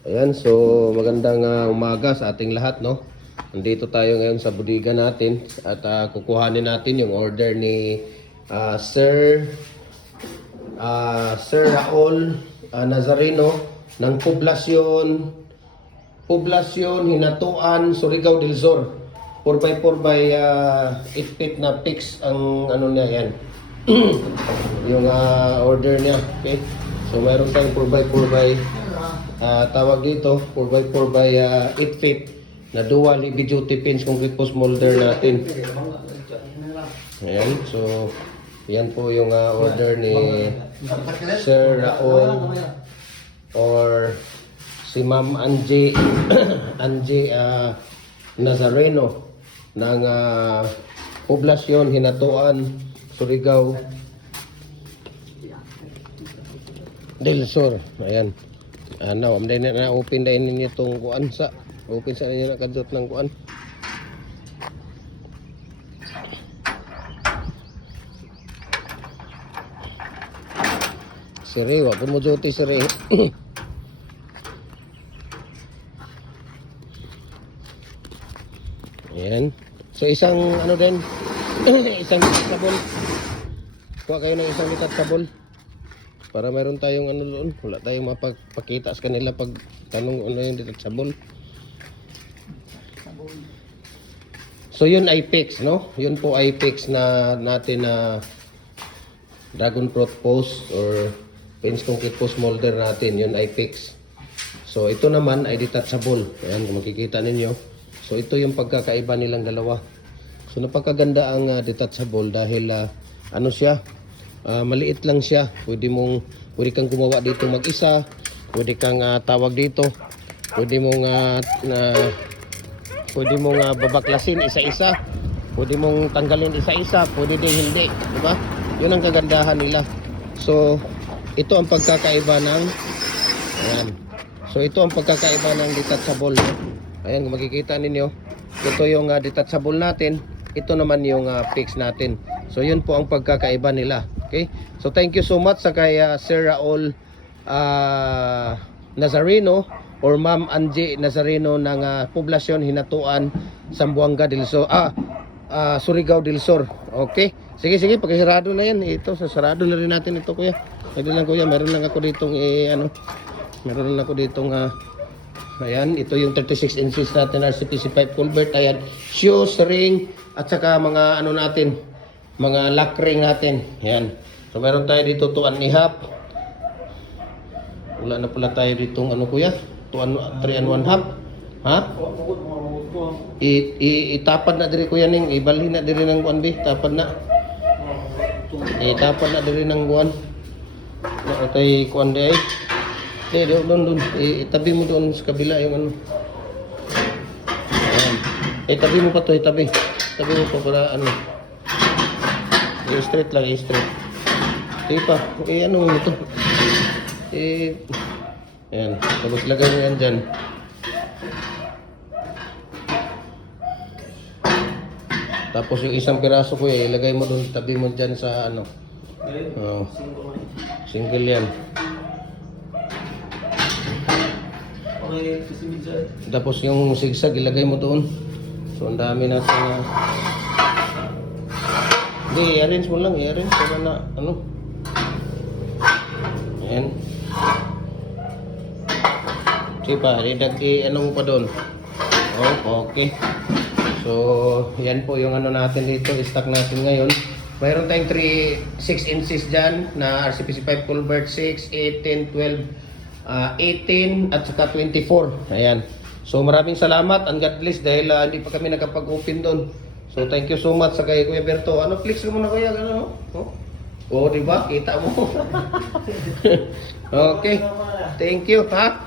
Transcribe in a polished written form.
Ayan, so magandang umaga sa ating lahat, no? Nandito tayo ngayon sa bodega natin at kukuhanin natin yung order ni Sir Raul Nazareno ng Poblasyon Hinatuan, Surigao del Sur. 4x4 by 8 feet na fix ang ano niya yan. Yung order niya, okay? So mayroon tayong 4x4 by tawag dito 4x4 by 8 feet na dual heavy duty pins concrete post molder natin. Ayan, so yan po yung order ni Sir Raul or si Ma'am Angie Angie Nazareno ng Poblasyon Hinatuan, Surigao del Sur. Ayan. Now, amday na open din ninyo itong kuan sa open sa ninyo na kadot ng kuan. Siri, wag mo duty siri. Ayan. So isang ano din, isang sabon. Kuha kayo ng isang litat sabon. Para mayroon tayong ano doon, wala tayong mapakita sa kanila pag tanong ano yung dito sabon. So yun ay fix, no? Yun po ay fix na natin na dragon fruit post or pins concrete post molder natin. Yun ay fix. So ito naman ay detachable. Ayan, kung makikita ninyo. So ito yung pagkakaiba nilang dalawa. So napakaganda ang detachable dahil ano siya, maliit lang siya. Pwede kang gumawa dito mag-isa. Pwede kang tawag dito. Pwede mong babaklasin isa-isa. Pwede mong tanggalin isa-isa. Pwede din hindi, di ba? 'Yun ang kagandahan nila. So ito ang pagkakaiba ng ayan. So ito ang pagkakaiba ng detachable. Ayan, kung makikita ninyo, ito yung detachable natin. Ito naman yung fix natin. So yun po ang pagkakaiba nila. Okay? So thank you so much sa kay Sir Raul Nazareno or Ma'am Angie Nazareno ng Poblasyon Hinatuan, Zamboanga del Sur, Surigao del Sur. Okay? Sige, pagkasarado na yan. Ito, sasarado na rin natin ito, kuya. Pwede lang, kuya. Meron lang ako ditong meron lang ako ditong ayan, ito yung 36 inches natin RCPC pipe culvert. Ayan, shoes, ring, at saka mga ano natin, mga lock ring natin. Ayan. So meron tayo dito 2 and a half. Wala na pala tayo ditong ano, kuya? 3 and 1 half. Ha? Itapad na diri, kuya, ning ibalhin na diri ng kuan bi, tapad na. Tapad na diri ng kuan. Na tay kuan di ay. Doon. Itabi mo doon sa kabila yung ano. Ayan. Itabi mo pa to, itabi. Itabi mo pa para ano. Straight lang, straight. Sige pa. Ano mo ito? Ayan. Tapos lagay mo yan dyan. Tapos yung isang piraso ko ilagay mo doon, tabi mo dyan sa ano. Single yan. Tapos yung sigsag ilagay mo doon. So ang dami natin hindi, i-arrange mo lang, i-arrange para na ano. Ayan. Sige pa, ano mo pa doon. Oh, okay. So yan po yung ano natin dito, stock natin ngayon. Mayroon tayong 6 inches dyan na RCPC pipe culvert, 6, 8, 10, 12 18 at saka 24. Ayan. So maraming salamat and God bless dahil hindi pa kami nakapag-open doon. So thank you so much sa kay Kuya Berto. Ano, flex mo na, kuya, ano? Oh, di ba? Kita mo. Okay. Thank you, ha?